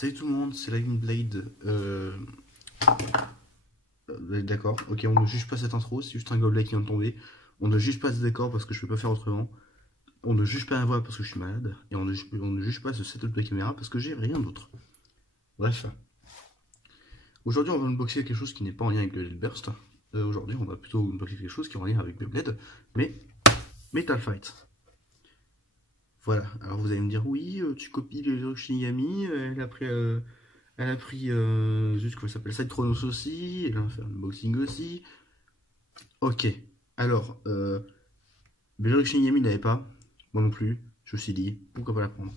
Salut tout le monde, c'est Lightning Blade. D'accord, ok, on ne juge pas cette intro, c'est juste un gobelet qui vient de tomber. On ne juge pas ce décor parce que je peux pas faire autrement. On ne juge pas la voix parce que je suis malade. Et on ne juge pas ce setup de caméra parce que j'ai rien d'autre. Bref. Aujourd'hui, on va unboxer quelque chose qui n'est pas en lien avec le Burst. Aujourd'hui, on va plutôt unboxer quelque chose qui est en lien avec Beyblade, mais Metal Fight. Voilà, alors vous allez me dire, oui, tu copies le Shinigami, elle a pris juste comment ça s'appelle, Side Chronos aussi, elle va faire un unboxing aussi. Ok, alors, le Shinigami n'avait pas, moi non plus, je me suis dit, pourquoi pas la prendre.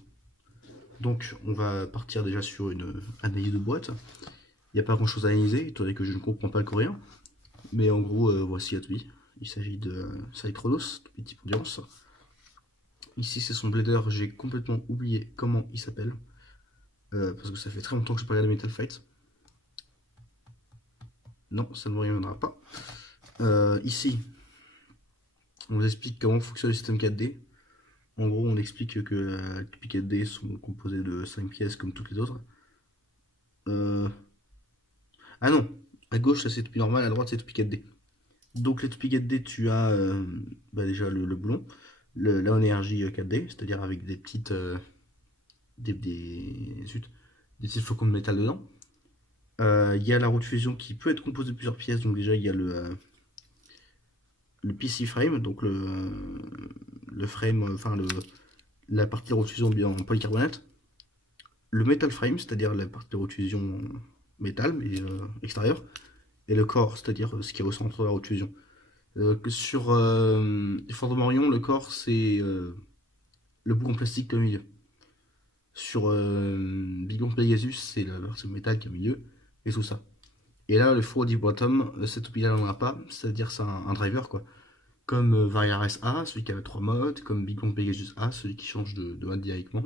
Donc, on va partir déjà sur une analyse de boîte. Il n'y a pas grand chose à analyser, étant donné que je ne comprends pas le coréen. Mais en gros, voici Atui. Il s'agit de Side Chronos, tout petit pour d'urgence. Ici, c'est son blader, j'ai complètement oublié comment il s'appelle. Parce que ça fait très longtemps que je parlais de Metal Fight. Non, ça ne me reviendra pas. Ici, on vous explique comment fonctionne le système 4D. En gros, on explique que les toupies 4D sont composées de 5 pièces comme toutes les autres. Ah non, à gauche, ça c'est toupies normales, à droite, c'est toupies 4D. Donc, les toupies 4D, tu as déjà le boulon, la énergie 4D, c'est-à-dire avec des petites. Des petits flocons de métal dedans. Il y a la roue de fusion qui peut être composée de plusieurs pièces. Donc déjà il y a le PC frame, donc le frame, enfin la partie de roue de fusion bien en polycarbonate. Le metal frame, c'est-à-dire la partie de roue de fusion métal mais extérieure. Et le corps, c'est-à-dire ce qui est au centre de la roue de fusion. Sur Fordemorion, le corps c'est le bout en plastique au milieu. Sur Bigon Pegasus, c'est la version métal qui est au milieu, et tout ça. Et là, le four du bottom, cette toupie-là n'en a pas, c'est-à-dire c'est un driver, quoi. Comme Variares A, celui qui a 3 modes, comme Bigon Pegasus A, celui qui change de mode directement.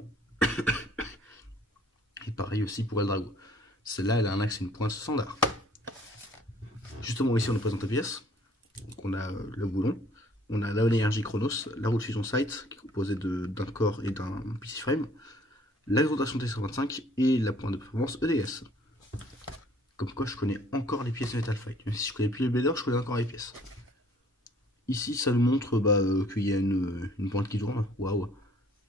Et pareil aussi pour Eldrago. Celle-là, elle a un axe et une pointe standard. Justement, ici, on nous présente la pièce. Donc, on a le boulon, on a la énergie Chronos, la roue de fusion Sight, qui est composée d'un corps et d'un PC frame, la rotation T125 et la pointe de performance EDS. Comme quoi je connais encore les pièces de Metal Fight. Même si je connais plus les bladders, je connais encore les pièces. Ici ça nous montre qu'il y a une pointe qui tourne. Waouh.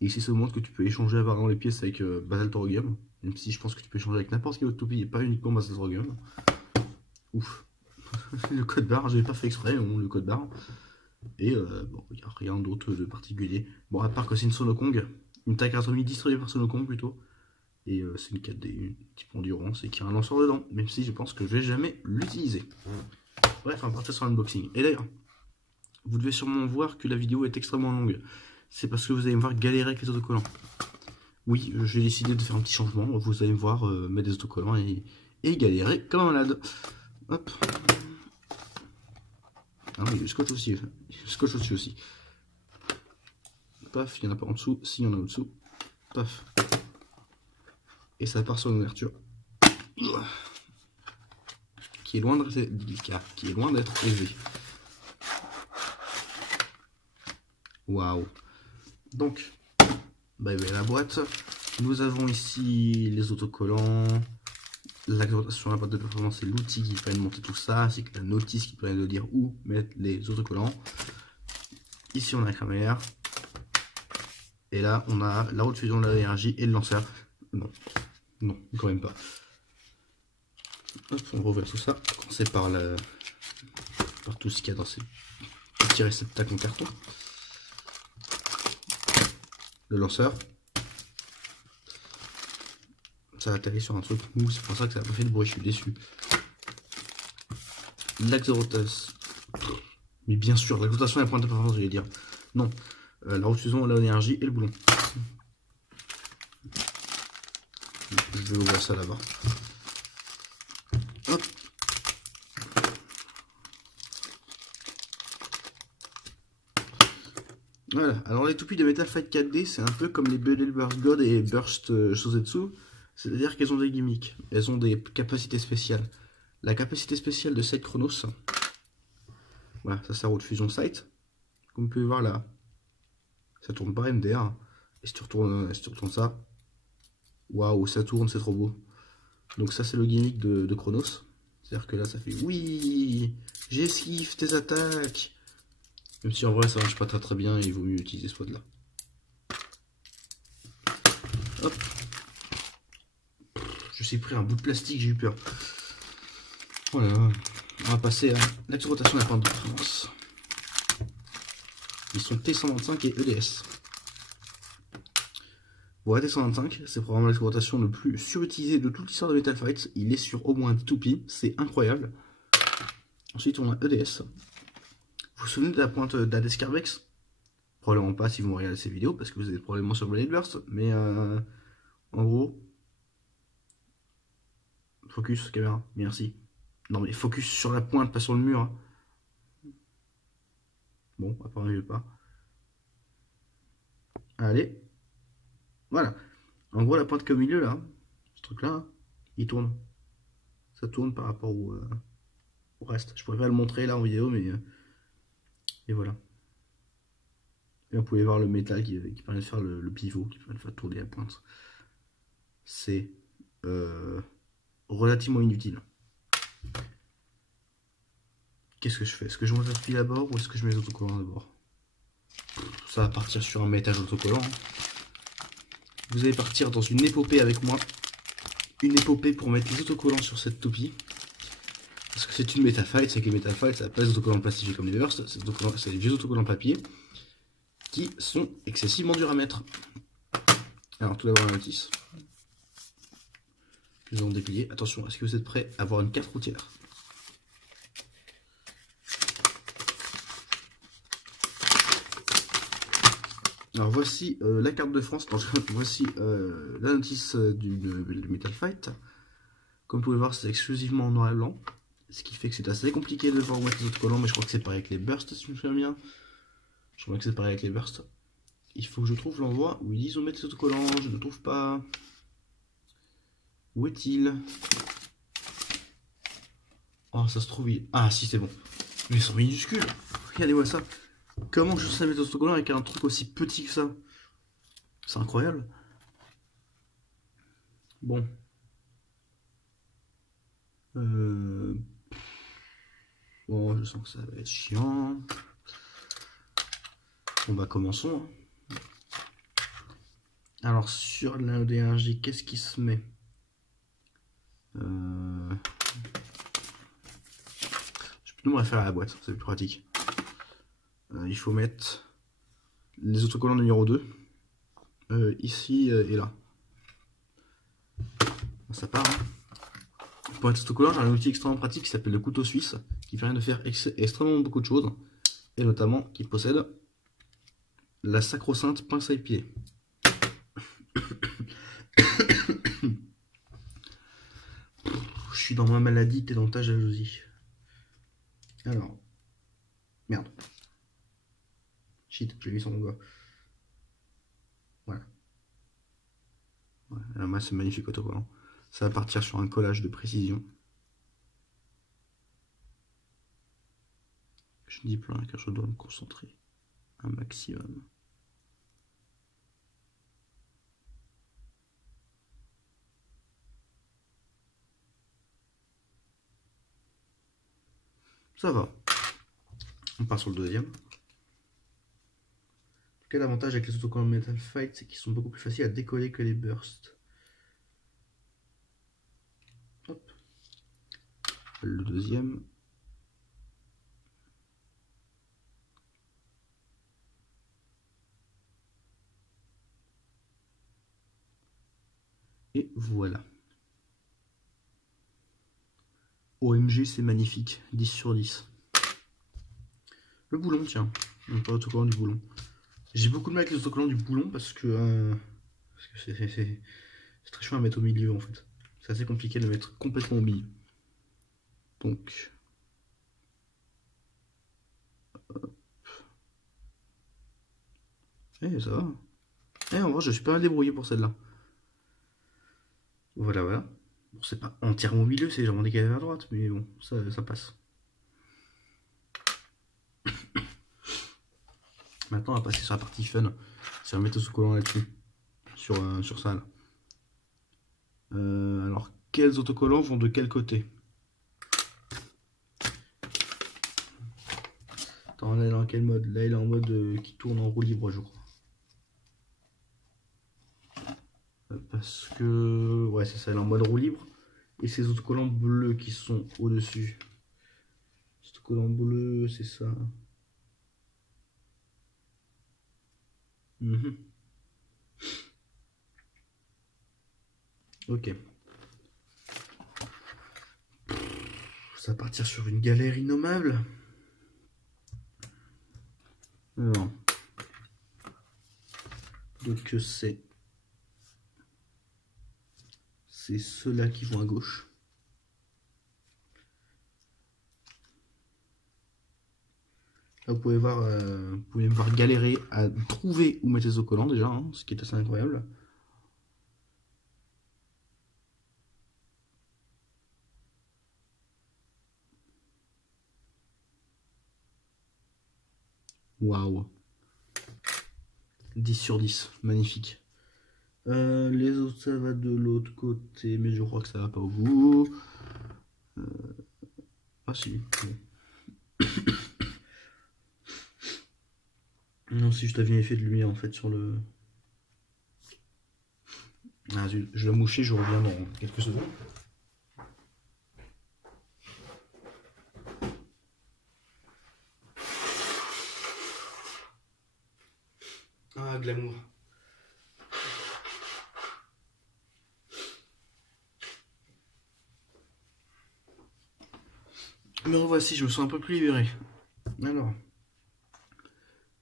Et ici ça nous montre que tu peux échanger apparemment les pièces avec Basalt Origum. Même si je pense que tu peux échanger avec n'importe quelle autre toupie et pas uniquement Basalt Origum. Ouf. Le code barre, j'avais pas fait exprès, le code barre. Et bon, il n'y a rien d'autre de particulier. Bon, à part que c'est une Sonokong. Une Takaratomi distribuée par Sonokong plutôt. Et c'est une 4D, une type endurance et qui a un lanceur dedans. Même si je pense que je vais jamais l'utiliser. Bref, on va partir sur l'unboxing. Et d'ailleurs, vous devez sûrement voir que la vidéo est extrêmement longue. C'est parce que vous allez me voir galérer avec les autocollants. Oui, j'ai décidé de faire un petit changement. Vous allez me voir mettre des autocollants et galérer comme un malade. Hop. Ah oui, le scotch aussi. Le scotch au-dessus aussi. Paf, il n'y en a pas en dessous. Si, il y en a au-dessous. Paf. Et ça part sur l'ouverture. Qui est loin d'être délicat. Qui est loin d'être aisé. Waouh. Donc, la boîte. Nous avons ici les autocollants. L'exhortation à la boîte de performance, c'est l'outil qui permet de monter tout ça, c'est que la notice qui permet de dire où mettre les autocollants. Ici on a la crémaillère. Et là on a la roue de fusion de l'énergie et le lanceur. Non, quand même pas. Hop, on rouvre tout ça. Commencer par tout ce qu'il y a dans ces petits réceptacles en carton. Le lanceur. Ça a atterri sur un truc mou, c'est pour ça que ça n'a pas fait de bruit, je suis déçu. L'axorotas. Mais bien sûr, l'exaltation et la pointe de performance, je vais dire. Non, la roue de fusion, l'énergie et le boulon. Je vais ouvrir ça là-bas. Hop. Voilà, alors les toupies de Metal Fight 4D, c'est un peu comme les Beyblade Burst God et Burst Shosetsu. C'est-à-dire qu'elles ont des gimmicks, elles ont des capacités spéciales. La capacité spéciale de Side Chronos, voilà, ça sert aux de fusion Sight. Comme vous pouvez voir là, ça tourne pas MDR. Et si tu retournes ça, Waouh, ça tourne, c'est trop beau. Donc ça, c'est le gimmick de Chronos. C'est-à-dire que là, ça fait oui, j'esquive tes attaques. Même si en vrai, ça marche pas très bien, il vaut mieux utiliser ce mode-là. Hop. Je suis pris un bout de plastique, j'ai eu peur. Voilà. On va passer à l'exploitation de la pointe de référence. Ils sont T125 et EDS. Ouais, T125, c'est probablement l'exploitation le plus surutilisé de toute l'histoire de Metal Fight. Il est sur au moins 10 toupies, c'est incroyable. Ensuite, on a EDS. Vous vous souvenez de la pointe d'Hades Carvex? Probablement pas si vous regardez ces vidéos, parce que vous êtes probablement sur Blade Burst, mais en gros... Focus, caméra, merci. Non mais focus sur la pointe, pas sur le mur. Bon, apparemment je vais pas. Allez. Voilà. En gros, la pointe qui est au milieu, là, ce truc-là, il tourne. Ça tourne par rapport au reste. Je pourrais pas le montrer là en vidéo, mais... et voilà. Et vous pouvez voir le métal qui permet de faire le pivot, qui permet de faire tourner la pointe. C'est relativement inutile. Qu'est-ce que je fais? Est-ce que je monte la pile d'abord ou est-ce que je mets les autocollants d'abord? Ça va partir sur un métage autocollant. Vous allez partir dans une épopée avec moi. Une épopée pour mettre les autocollants sur cette toupie. Parce que c'est une Metal Fight, c'est que les Metal Fight, ça n'a pas les autocollants plastifiés comme les Burst, c'est les vieux autocollants papier qui sont excessivement durs à mettre. Alors tout d'abord la notice. Nous allons déplier. Attention, est-ce que vous êtes prêts à avoir une carte routière? Alors voici la carte de France, voici la notice du Metal Fight. Comme vous pouvez voir, c'est exclusivement en noir et blanc. Ce qui fait que c'est assez compliqué de voir où mettre les autocollants, mais je crois que c'est pareil avec les bursts, si je me souviens bien. Je crois que c'est pareil avec les bursts. Il faut que je trouve l'endroit où ils disent où mettre les autocollants, je ne trouve pas. Où est-il? Oh, ça se trouve, ah si, c'est bon. Mais ils sont minuscules. Regardez-moi ça. Comment je sais mettre les autocollants avec un truc aussi petit que ça? C'est incroyable. Bon. Bon, je sens que ça va être chiant. Bon bah commençons. Alors sur la DRJ, qu'est-ce qui se met? Je vais plutôt me référer à la boîte, c'est plus pratique. Il faut mettre les autocollants numéro 2 ici et là. Ça part. Hein. Pour être autocollant, j'ai un outil extrêmement pratique qui s'appelle le couteau suisse, qui permet de faire extrêmement beaucoup de choses, et notamment qui possède la sacro-sainte pince à épiler. Je suis dans ma maladie, t'es dans ta jalousie. Alors, merde. Shit, j'ai mis sur mon doigt. Voilà. Alors moi, c'est magnifique autocollant. Ça va partir sur un collage de précision. Je dis plein car je dois me concentrer un maximum. Ça va. On part sur le deuxième. Quel avantage avec les autocollants Metal Fight, c'est qu'ils sont beaucoup plus faciles à décoller que les bursts. Hop. Le deuxième. Et voilà. OMG, c'est magnifique. 10 sur 10. Le boulon, tiens. On parle autocollant du boulon. J'ai beaucoup de mal avec les autocollants du boulon parce que c'est très chiant à mettre au milieu en fait. C'est assez compliqué de le mettre complètement au milieu. Donc. Eh, ça va. Eh, en vrai, je suis pas mal débrouillé pour celle-là. Voilà, voilà. Bon, c'est pas entièrement au milieu, c'est légèrement décalé vers droite, mais bon, ça passe. Maintenant, on va passer sur la partie fun. C'est remettre autocollant là-dessus. Sur ça, là. quels autocollants vont de quel côté. Attends, là, il est en quel mode? Là, il est en mode qui tourne en roue libre, je crois. Parce que... Ouais, c'est ça, il est en mode roue libre. Et ces autocollants bleus qui sont au-dessus. Cet autocollant bleu, c'est ça. Ok. Ça va partir sur une galère innommable. Alors. Donc c'est ceux-là qui vont à gauche. Là, vous pouvez me voir galérer à trouver où mettre les autocollants déjà, hein, ce qui est assez incroyable. Waouh. 10 sur 10, magnifique. Les autres, ça va de l'autre côté, mais je crois que ça va pas au bout. Ah si. Non, si je t'avais un effet de lumière en fait sur le... Ah zut, je vais moucher, je reviens dans quelques secondes. Ah, glamour. Me revoici, je me sens un peu plus libéré. Alors,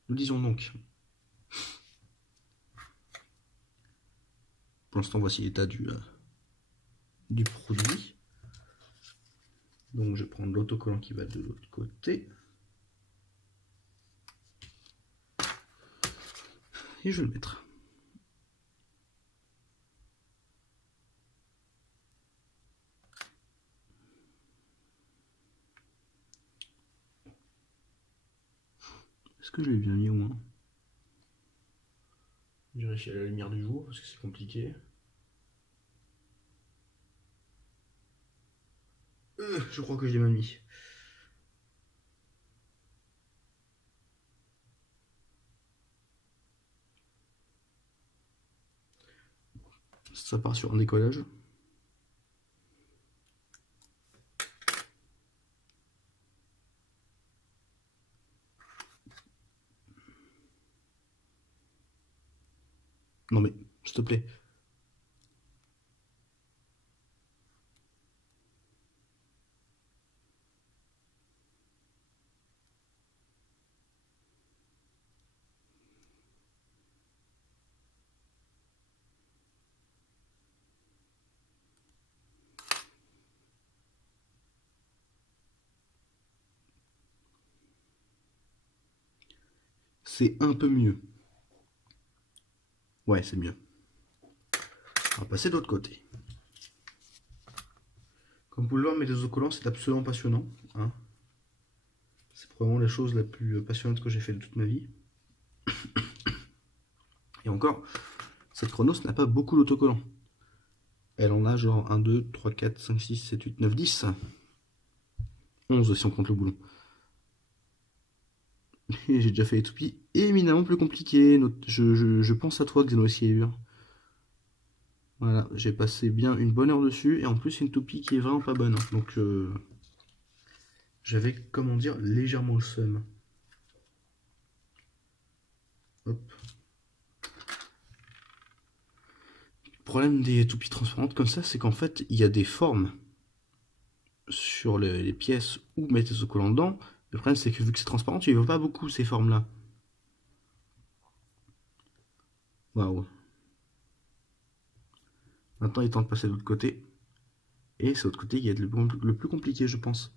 nous disons donc. Pour l'instant, voici l'état du produit. Donc, je vais prendre l'autocollant qui va de l'autre côté. Et je vais le mettre. Est-ce que je l'ai bien mis au moins? Je vérifie à la lumière du jour parce que c'est compliqué. Je crois que je l'ai mal mis. Ça part sur un décollage. Non mais, s'il te plaît. C'est un peu mieux. Ouais, c'est mieux. On va passer de l'autre côté. Comme vous pouvez le voir, mes autocollants, c'est absolument passionnant. Hein. C'est probablement la chose la plus passionnante que j'ai fait de toute ma vie. Et encore, cette Chronos n'a pas beaucoup d'autocollants. Elle en a genre 1, 2, 3, 4, 5, 6, 7, 8, 9, 10. 11 si on compte le boulon. Et j'ai déjà fait les toupies éminemment plus compliquées. Je pense à toi, Xenoescape. Voilà, j'ai passé bien une bonne heure dessus. Et en plus, une toupie qui est vraiment pas bonne. Donc, j'avais, comment dire, légèrement le seum. Hop. Le problème des toupies transparentes comme ça, c'est qu'en fait, il y a des formes sur les pièces où mettre les autocollants dedans. Le problème, c'est que vu que c'est transparent, tu ne vois pas beaucoup ces formes-là. Waouh. Maintenant, il est temps de passer de l'autre côté. Et c'est de l'autre côté qui est le plus compliqué, je pense.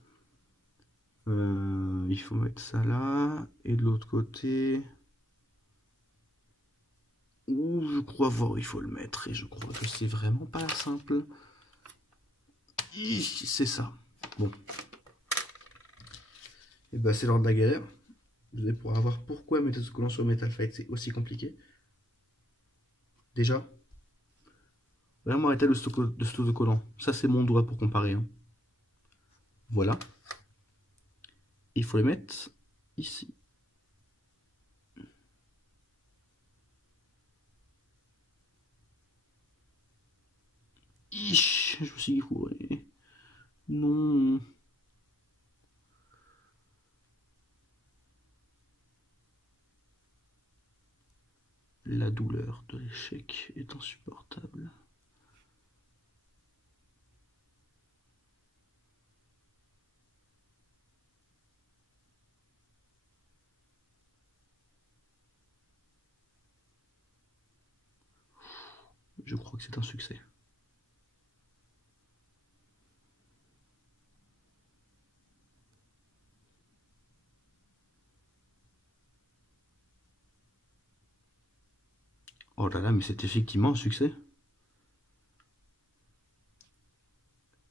Il faut mettre ça là. Et de l'autre côté... Ouh, je crois voir où il faut le mettre. Et je crois que c'est vraiment pas simple. C'est ça. Bon. Et bah c'est l'ordre de la galère. Vous allez pouvoir voir pourquoi mettre autocollant sur Metal Fight c'est aussi compliqué. Déjà, Vraiment arrêter de cet autocollant. Ça, c'est mon doigt pour comparer. Hein. Voilà. Il faut les mettre ici. Ich, je me suis gouré. Non. La douleur de l'échec est insupportable. Je crois que c'est un succès. Oh là là, mais c'est effectivement un succès.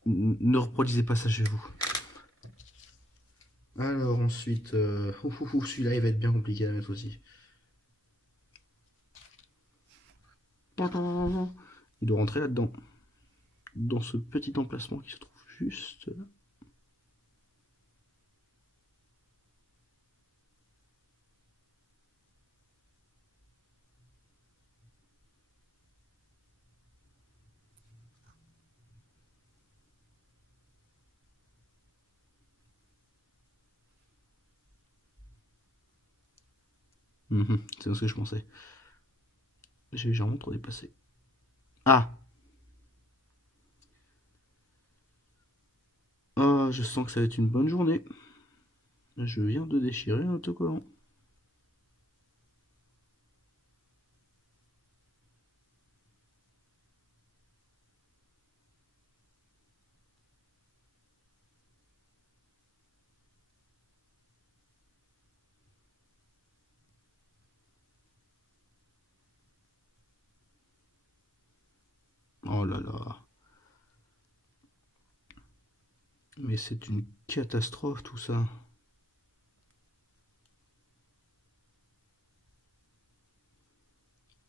Ne reproduisez pas ça chez vous. Alors ensuite, celui-là il va être bien compliqué à mettre aussi. Il doit rentrer là-dedans. Dans ce petit emplacement qui se trouve juste là. C'est ce que je pensais. J'ai légèrement trop déplacé. Ah! Oh, je sens que ça va être une bonne journée. Je viens de déchirer un autocollant. Oh là là. Mais c'est une catastrophe tout ça.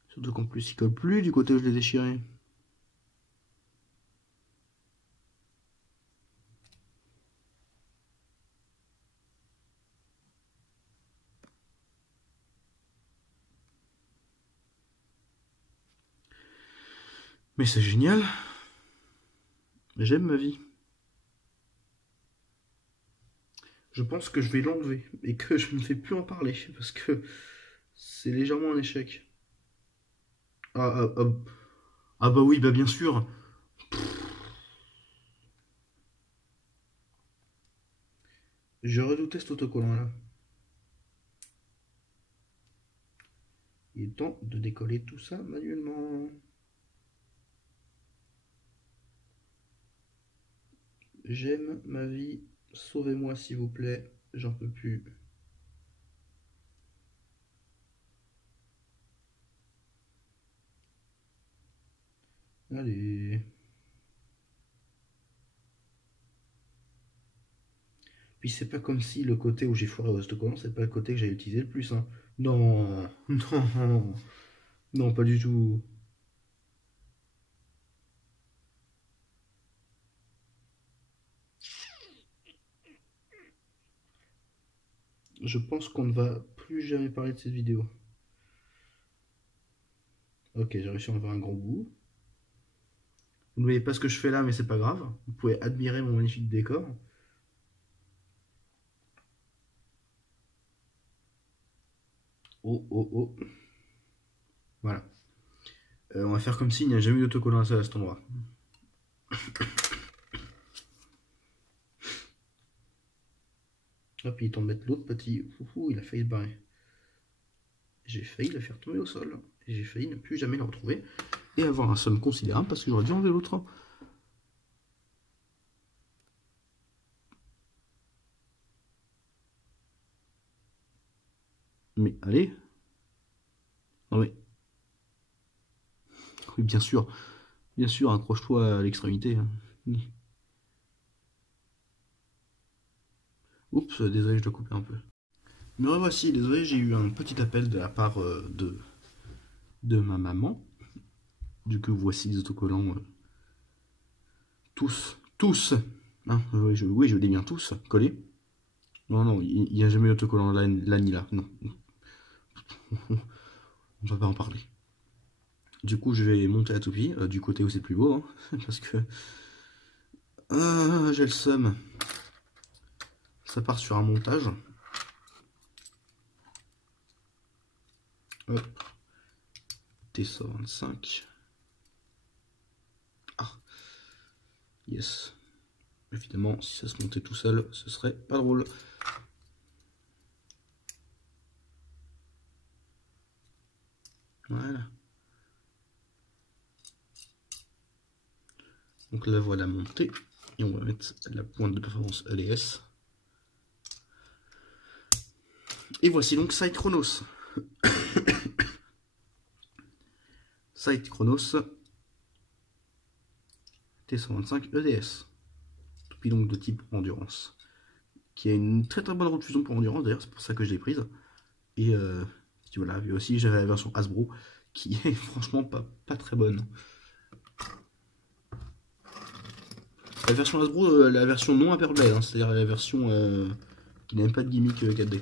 Surtout qu'en plus il colle plus du côté où je l'ai déchiré. Mais c'est génial. J'aime ma vie. Je pense que je vais l'enlever et que je ne vais plus en parler parce que c'est légèrement un échec. Ah bah oui, bah bien sûr. Je redoutais cet autocollant là. Il est temps de décoller tout ça manuellement. J'aime ma vie. Sauvez-moi s'il vous plaît. J'en peux plus. Allez. Puis c'est pas comme si le côté où j'ai foiré au autocollant, c'est pas le côté que j'ai utilisé le plus. Hein. Non, non, non, pas du tout. Je pense qu'on ne va plus jamais parler de cette vidéo. Ok, j'ai réussi à en faire un gros bout. Vous ne voyez pas ce que je fais là, mais c'est pas grave. Vous pouvez admirer mon magnifique décor. Oh, oh, oh. Voilà. On va faire comme s'il n'y a jamais eu d'autocollant à cet endroit. Hop, il est temps de mettre l'autre petit. Il a failli se barrer. J'ai failli le faire tomber au sol. Et j'ai failli ne plus jamais le retrouver. Et avoir un somme considérable parce que j'aurais dû enlever l'autre. Mais allez. Non mais. Oui, bien sûr. Bien sûr, accroche-toi à l'extrémité. Oups, désolé, je dois couper un peu. Me revoici, désolé, j'ai eu un petit appel de la part de ma maman. Du coup, voici les autocollants. Tous. Hein, oui, je dis bien tous, collés. Non, il n'y a jamais d'autocollant là ni là. Non. On va pas en parler. Du coup, je vais monter la toupie, du côté où c'est plus beau, hein, parce que j'ai le seum. Ça part sur un montage. Hop. T125. Ah. Yes. Évidemment, si ça se montait tout seul, ce serait pas drôle. Voilà. Donc la voilà montée. Et on va mettre la pointe de performance LS. Et voici donc Site Chronos. Site Chronos T125 EDS. Toupie donc de type endurance. Qui a une très bonne route de fusion pour endurance, d'ailleurs, c'est pour ça que je l'ai prise. Et voilà, et aussi j'avais la version Hasbro qui est franchement pas très bonne. La version Hasbro, la version non Hyperblade, hein, c'est-à-dire la version qui n'a même pas de gimmick 4D.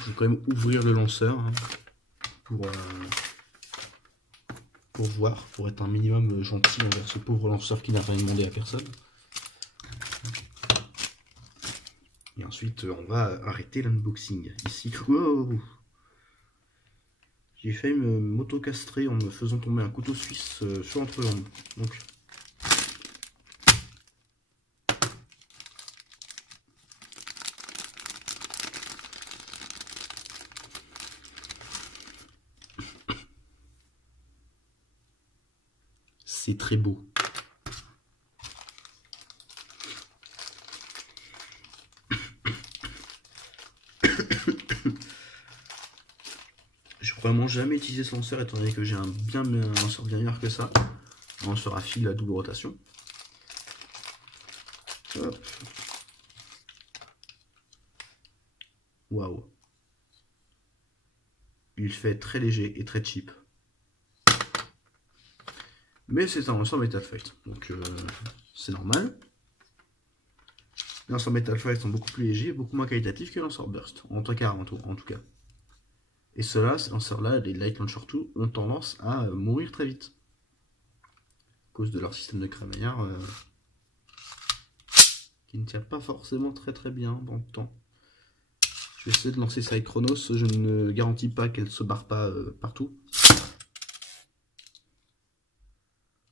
Je vais quand même ouvrir le lanceur hein, pour voir, pour être un minimum gentil envers ce pauvre lanceur qui n'a rien demandé à personne. Et ensuite, on va arrêter l'unboxing. Ici, wow, j'ai failli m'auto-castrer en me faisant tomber un couteau suisse sur l'entrejambe. Donc, c'est très beau. Je vraiment jamais utilisé ce lanceur étant donné que j'ai un lanceur bien meilleur que ça. Un lanceur à fil à double rotation. Waouh. Il fait très léger et très cheap. Mais c'est un lanceur Metal Fight, donc c'est normal. Les lanceurs Metal Fight sont beaucoup plus légers et beaucoup moins qualitatifs que les lanceurs Burst, en tout cas. Et ceux-là, ces lanceurs-là, les Light Launcher 2, ont tendance à mourir très vite. À cause de leur système de crémaillère qui ne tient pas forcément très bien dans le temps. Je vais essayer de lancer Site Chronos, je ne garantis pas qu'elle se barre pas partout.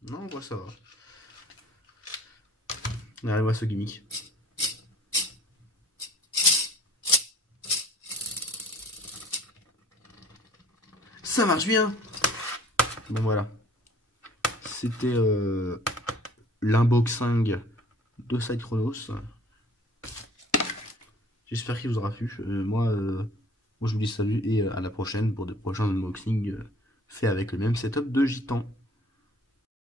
Non, moi ça va. Regardez-moi ce gimmick. Ça marche bien. Bon voilà. C'était l'unboxing de Site Chronos. J'espère qu'il vous aura plu. Moi je vous dis salut et à la prochaine pour de prochains unboxings faits avec le même setup de Gitan.